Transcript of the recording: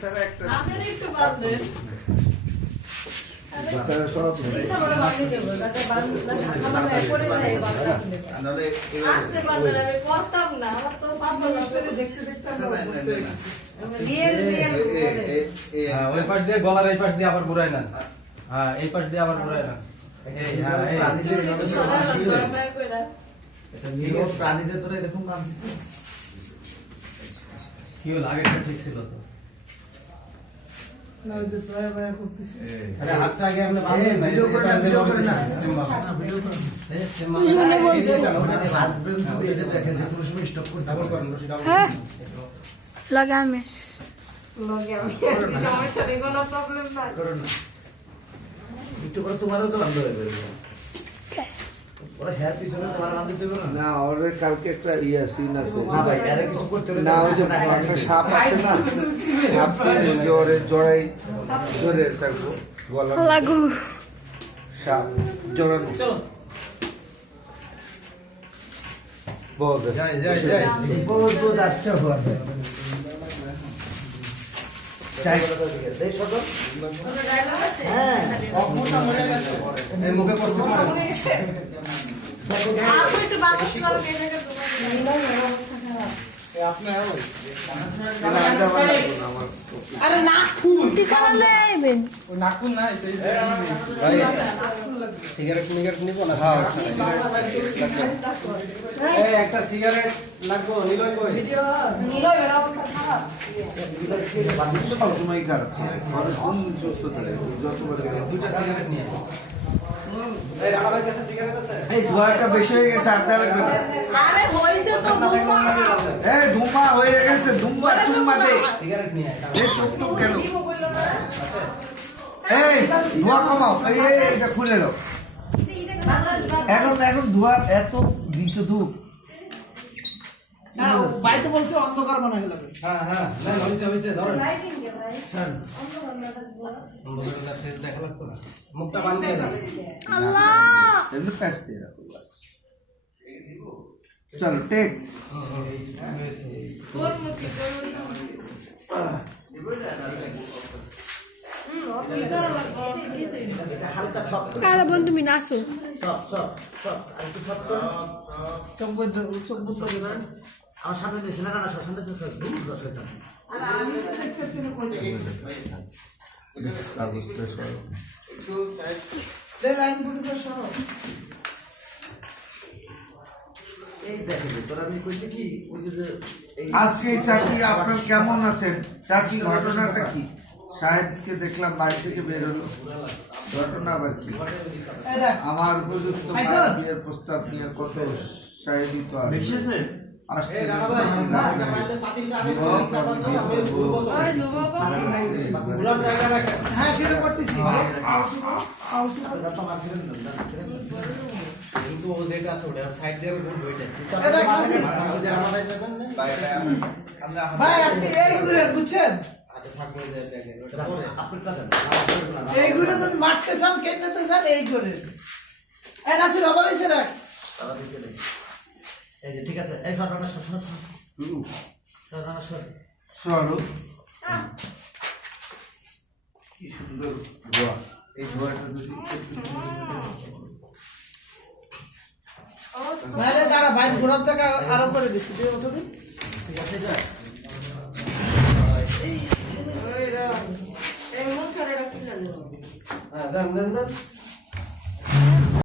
ছাড়া একটা আপনার একটু না, না না না, না, না, হয়ে না। হ্যাঁ, গলার এই পাশ দিয়ে আবার ঘুরাই নেন। হ্যাঁ। এই পাশ দিয়ে আবার ঘুরাই নেন। এই হ্যাঁ। নিরীহ প্রাণীদের তোরা এরকম কাঁদছিস? কি হলো আগেরটা ঠিক ছিল তো। লাগামেশ সমস্যা নেই কোনো প্রবলেম নাই। করো না। একটু করে তোমারও তো বন্ধ হয়ে না? না ওর কালকে একটা ইয়ে সিন আছে না ভাই, এরা কিছু করতে হলে না তো ওই যে একটা সাপ আছে না সাপকে জোরে জড়াই জোরে থাকব গলা লাগু সাপ জড়ানো চলো। বহুত যাই যাই যাই বহুত বহুত है। চাই। এই শোনো। কোনো dialogue আছে? হ্যাঁ। মুখে করতে পারেন আপনি একটু বাতাস করো এই জায়গায় না খুন টিকা সিগারেট মিগারেট নিবো না একটা সিগারেট লাগবো নিলয় কই নিলয় অবস্থা খারাপ যতবার দুইটা সিগারেট নিয়ে এই ধোঁয়াটা বেশি হয়ে গেছে আরে তো এই ধুমা হয়ে গেছে ধুমা চুম্মা দে। এই চোখ টোক কেন? এই ধোঁয়া কমাও। এই এটা খুলে দাও। এখন এখন ধোঁয়া এত বিষ ধূপ হ্যাঁ, বাইতে বলছে অন্ধকার মনে হলো হ্যাঁ হ্যাঁ হইছে হইছে ধরেন লাইটিং কে ভাই বন্ধুরা ফেস দেখা লাগতো না মুখটা বান দিয়ে না আল্লাহ এমনি প্যাচ দিয়ে রাখো বাস। চলো টেক কোন মুখে কি করা তুমি নাচো সব সব সব আর একটু সব না আমার সামনে সেনা কাটা শ্মশান দেখতে দূর দশ এটা কাগজটা সরো। এই দেখে তোর আমি কইতে কি ওই যে আজকে চাচি আপনার কেমন আছেন? চাচি ঘটনাটা কি? সাহেবকে দেখলাম বাড়ি থেকে বের হলো। ঘটনা আবার কি? আমার উপযুক্ত প্রস্তাব নিয়ে কত সাহেবই তো আসছে হ্যাঁ সেটা করতেছি কিন্তু ও যেটা আছে ওটা সাইড দিয়ে ওইটা ভাই আপনি এই ঘুরেন বুঝছেন আচ্ছা এই ঘুরে যদি মারতে চান কেটে চান এই ঘুরে এই নাসির আবার এসে রাখ এই যে ঠিক আছে এই সর রানা সর সর সর সর রানা কি সুন্দর ধোয়া এই ধোয়াটা যদি নাহলে যারা বাইক ঘোরার জায়গা আরও করে দিচ্ছি তুই দিন ঠিক আছে যা ওই রা এই মুখ করে রাখিলা হ্যাঁ দেন